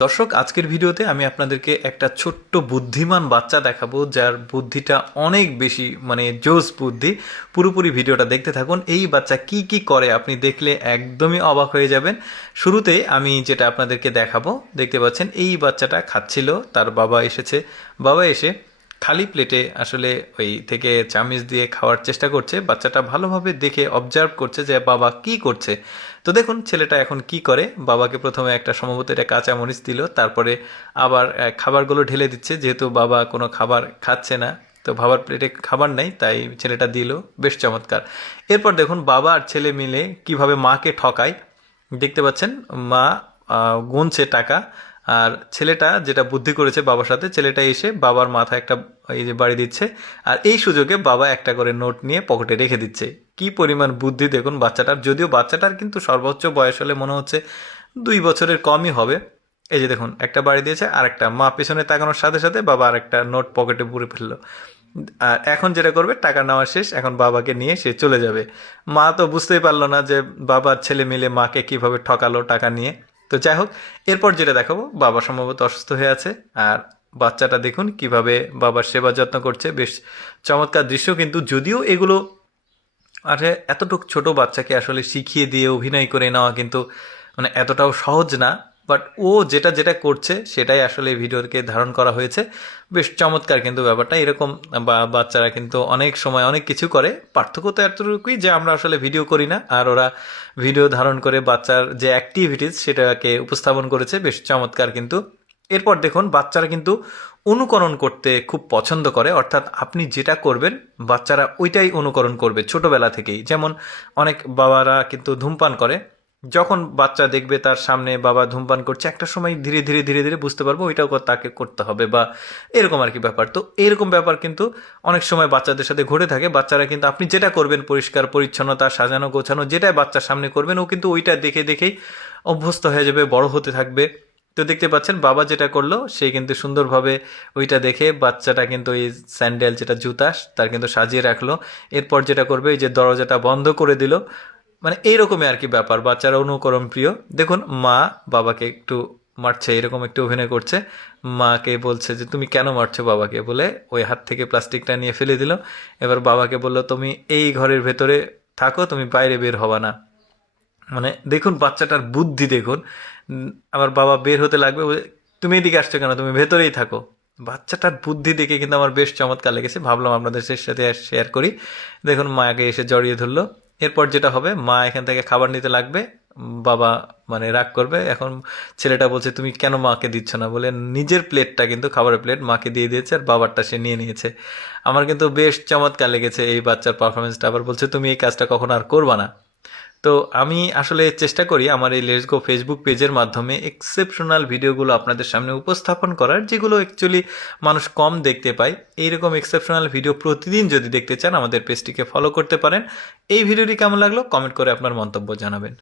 দর্শক, আজকের ভিডিওতে আমি আপনাদেরকে একটা ছোট্ট বুদ্ধিমান বাচ্চা দেখাবো, যার বুদ্ধিটা অনেক বেশি, মানে জোস বুদ্ধি। পুরোপুরি ভিডিওটা দেখতে থাকুন। এই বাচ্চা কি কি করে আপনি দেখলে একদমই অবাক হয়ে যাবেন। শুরুতে আমি যেটা আপনাদেরকে দেখাবো, দেখতে পাচ্ছেন এই বাচ্চাটা খাচ্ছিল, তার বাবা এসেছে। বাবা এসে খালি প্লেটে আসলে ওই থেকে চামিচ দিয়ে খাওয়ার চেষ্টা করছে। বাচ্চাটা ভালোভাবে দেখে অবজার্ভ করছে যে বাবা কি করছে। তো দেখুন ছেলেটা এখন কি করে। বাবাকে প্রথমে একটা সম্ভবত এটা কাঁচা মরিচ দিল, তারপরে আবার খাবারগুলো ঢেলে দিচ্ছে, যেহেতু বাবা কোনো খাবার খাচ্ছে না, তো বাবার প্লেটে খাবার নেই, তাই ছেলেটা দিল। বেশ চমৎকার। এরপর দেখুন বাবা আর ছেলে মিলে কিভাবে মাকে ঠকায়। দেখতে পাচ্ছেন মা গুনছে টাকা, আর ছেলেটা যেটা বুদ্ধি করেছে বাবার সাথে, ছেলেটা এসে বাবার মাথায় একটা এই যে বাড়ি দিচ্ছে, আর এই সুযোগে বাবা একটা করে নোট নিয়ে পকেটে রেখে দিচ্ছে। কি পরিমাণ বুদ্ধি দেখুন বাচ্চাটার। যদিও বাচ্চাটার কিন্তু সর্বোচ্চ বয়স হলে মনে হচ্ছে 2 বছরের কমই হবে। এই যে দেখুন একটা বাড়ি দিয়েছে, আর একটা মা পেছনে তাকানোর সাথে সাথে বাবা আর একটা নোট পকেটে পুরে ফেললো। আর এখন যেটা করবে, টাকা নেওয়া শেষ, এখন বাবাকে নিয়ে সে চলে যাবে। মা তো বুঝতেই পারলো না যে বাবার ছেলে মিলে মাকে কিভাবে ঠকালো টাকা নিয়ে। তো যাই হোক, এরপর যেটা দেখাবো, বাবা সম্ভবত অসুস্থ হয়ে আছে, আর বাচ্চাটা দেখুন কিভাবে বাবার সেবা যত্ন করছে। বেশ চমৎকার দৃশ্য কিন্তু। যদিও এগুলো আরে এতটুকু ছোট বাচ্চাকে আসলে শিখিয়ে দিয়ে অভিনয় করে নেওয়া কিন্তু মানে এতটাও সহজ না। বাট ও যেটা যেটা করছে সেটাই আসলে ভিডিওকে ধারণ করা হয়েছে। বেশ চমৎকার কিন্তু ব্যাপারটা। এরকম বাচ্চারা কিন্তু অনেক সময় অনেক কিছু করে। পার্থক্য তো এতটুকুই যে আমরা আসলে ভিডিও করি না, আর ওরা ভিডিও ধারণ করে বাচ্চার যে অ্যাক্টিভিটিস সেটাকে উপস্থাপন করেছে। বেশ চমৎকার কিন্তু। এরপর দেখুন বাচ্চারা কিন্তু অনুকরণ করতে খুব পছন্দ করে, অর্থাৎ আপনি যেটা করবেন বাচ্চারা ওইটাই অনুকরণ করবে ছোটবেলা থেকেই। যেমন অনেক বাবারা কিন্তু ধূমপান করে, যখন বাচ্চা দেখবে তার সামনে বাবা ধূমপান করছে, একটা সময় ধীরে ধীরে ধীরে ধীরে বুঝতে পারবো ওইটাও তাকে করতে হবে, বা এরকম আর কি ব্যাপার। তো এরকম ব্যাপার কিন্তু অনেক সময় বাচ্চাদের সাথে ঘটে থাকে। বাচ্চারা কিন্তু আপনি যেটা করবেন, পরিষ্কার পরিচ্ছন্নতা, সাজানো গোছানো, যেটাই বাচ্চার সামনে করবেন, ও কিন্তু ওইটা দেখে দেখেই অভ্যস্ত হয়ে যাবে, বড় হতে থাকবে। তো দেখতে পাচ্ছেন বাবা যেটা করলো, সে কিন্তু সুন্দরভাবে ওইটা দেখে বাচ্চাটা কিন্তু ওই স্যান্ডেল যেটা জুতা তার কিন্তু সাজিয়ে রাখলো। এরপর যেটা করবে, এই যে দরজাটা বন্ধ করে দিল। মানে এইরকমই আর কি ব্যাপার। বাচ্চারা অনুকরণ প্রিয়। দেখুন মা বাবাকে একটু মারছে, এরকম একটু অভিনয় করছে। মাকে বলছে যে তুমি কেন মারছো বাবাকে, বলে ওই হাত থেকে প্লাস্টিকটা নিয়ে ফেলে দিল। এবার বাবাকে বললো তুমি এই ঘরের ভেতরে থাকো, তুমি বাইরে বের হবা না। মানে দেখুন বাচ্চাটার বুদ্ধি দেখুন। আবার বাবা বের হতে লাগবে, তুমি এদিকে আসছো কেন, তুমি ভেতরেই থাকো। বাচ্চাটার বুদ্ধি দেখে কিন্তু আমার বেশ চমৎকার লেগেছে, ভাবলাম আপনাদের সাথে শেয়ার করি। দেখুন মাকে এসে জড়িয়ে ধরলো। এরপর যেটা হবে, মা এখান থেকে খাবার নিতে লাগবে, বাবা মানে রাগ করবে। এখন ছেলেটা বলছে তুমি কেন মাকে দিচ্ছ না, বলে নিজের প্লেটটা কিন্তু খাবারের প্লেট মাকে দিয়ে দিয়েছে, আর বাবারটা সে নিয়ে নিয়েছে। আমার কিন্তু বেশ চমৎকার লেগেছে এই বাচ্চার পারফরমেন্সটা। আবার বলছে তুমি এই কাজটা কখনো আর করবা না। তো আমি আসলে চেষ্টা করি আমার এই লেটস গো ফেসবুক পেজের মাধ্যমে এক্সেপশনাল ভিডিওগুলো আপনাদের সামনে উপস্থাপন করার, যেগুলো অ্যাকচুয়ালি মানুষ কম দেখতে পায়। এইরকম এক্সেপশনাল ভিডিও প্রতিদিন যদি দেখতে চান, আমাদের পেজটিকে ফলো করতে পারেন। এই ভিডিওটি কেমন লাগলো কমেন্ট করে আপনার মন্তব্য জানাবেন।